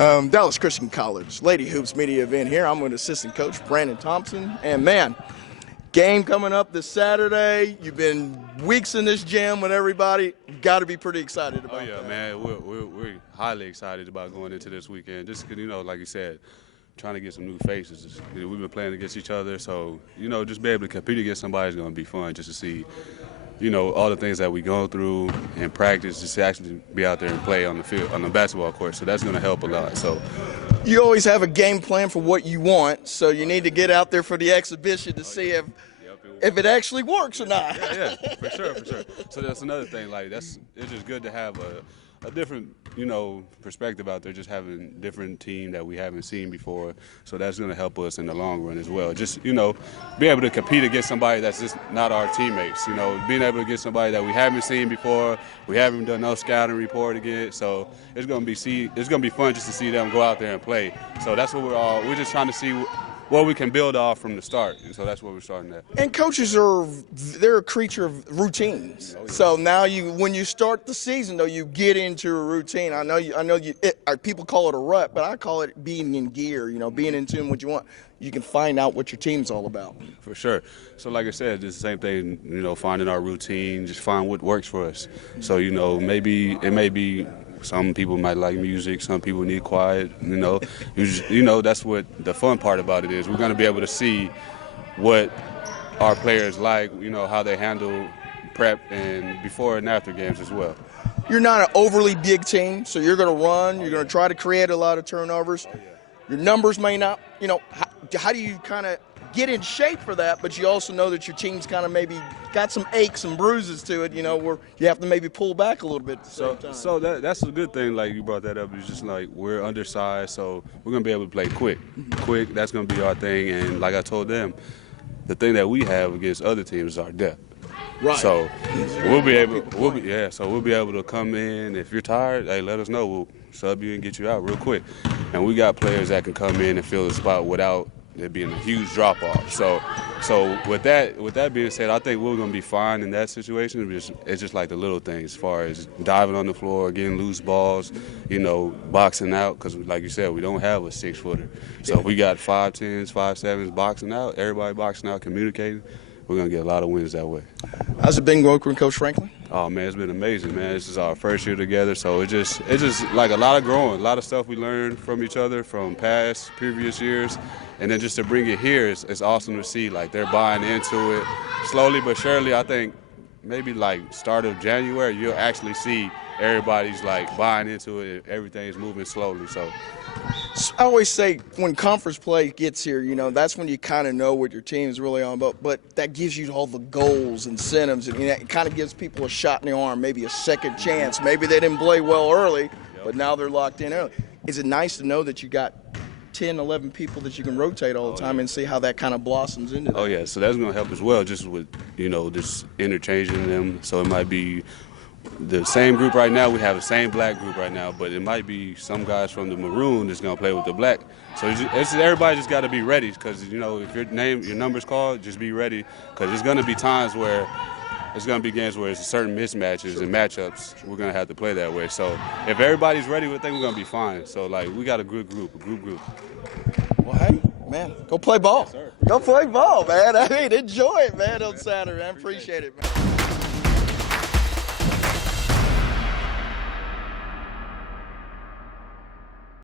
Dallas Christian College Lady Hoops Media event here. I'm with assistant coach Brandon Thompson. And man, game coming up this Saturday. You've been weeks in this gym with everybody. You've got to be pretty excited about that. Oh, yeah, man. We're highly excited about going into this weekend. Just because, like you said, trying to get some new faces. We've been playing against each other. So, just be able to compete against somebody is going to be fun just to see, all the things that we go through in practice, just to actually be out there and play on the field, on the basketball court. So that's going to help a lot. So you always have a game plan for what you want, so you need to get out there for the exhibition to see if it actually works or not. Yeah, for sure. So that's another thing. Like it's just good to have a different, perspective out there. Just having a different team that we haven't seen before. So that's going to help us in the long run as well. Just be able to compete against somebody that's just not our teammates. Being able to get somebody that we haven't seen before, we haven't done no scouting report against. So it's going to be fun just to see them go out there and play. So that's what we're just trying to see what we can build off from the start, and so that's what we're starting at. And coaches they're a creature of routines. Oh, yeah. So now when you start the season, though, you get into a routine. I know people call it a rut, but I call it being in gear. Being in tune with what you want. You can find out what your team's all about. For sure. So like I said, it's the same thing. Finding our routine, just find what works for us. So maybe it may be. Some people might like music. Some people need quiet. That's what the fun part about it is. We're going to be able to see what our players like. How they handle prep and before and after games as well. You're not an overly big team, so you're going to run. You're going to try to create a lot of turnovers. Your numbers may not. How do you kind of get in shape for that, but you also know that your team's kind of maybe got some aches and bruises to it, where you have to maybe pull back a little bit at the same time. So that's a good thing, like you brought that up. It's just like we're undersized, so we're going to be able to play quick. Quick, that's going to be our thing, and like I told them, the thing that we have against other teams is our depth. Right. So we'll be able to come in. If you're tired, hey, let us know. We'll sub you and get you out real quick. And we got players that can come in and fill the spot without there being a huge drop off. So with that being said, I think we're going to be fine in that situation. It's just like the little things as far as diving on the floor, getting loose balls, boxing out, because like you said, we don't have a 6-footer. So we got 5'10s, 5'7s boxing out, everybody boxing out, communicating. We're going to get a lot of wins that way. How's it been working with Coach Franklin? Oh, man, it's been amazing, man. This is our first year together, so it's just like a lot of growing, a lot of stuff we learned from each other from previous years. And then just to bring it here, it's awesome to see, like, they're buying into it. Slowly but surely, I think maybe, like, start of January, you'll actually see everybody's, like, buying into it. Everything's moving slowly, so. I always say when conference play gets here, that's when you kind of know what your team is really on about. But that gives you all the goals, incentives, and it kind of gives people a shot in the arm, maybe a second chance. Maybe they didn't play well early, but now they're locked in early. Is it nice to know that you got 10, 11 people that you can rotate all the time and see how that kind of blossoms into that? Oh, yeah, so that's going to help as well, just with, just interchanging them. So it might be the same group right now. We have the same black group right now, but it might be some guys from the maroon that's going to play with the black. So everybody just got to be ready, because, if your number's called, just be ready, because there's going to be times where it's going to be games where it's certain mismatches and matchups. We're going to have to play that way. So if everybody's ready, we think we're going to be fine. So, we got a good group, Well, hey, man, go play ball. Yes, go play ball, man. Enjoy it, man, on Saturday. I appreciate it, man.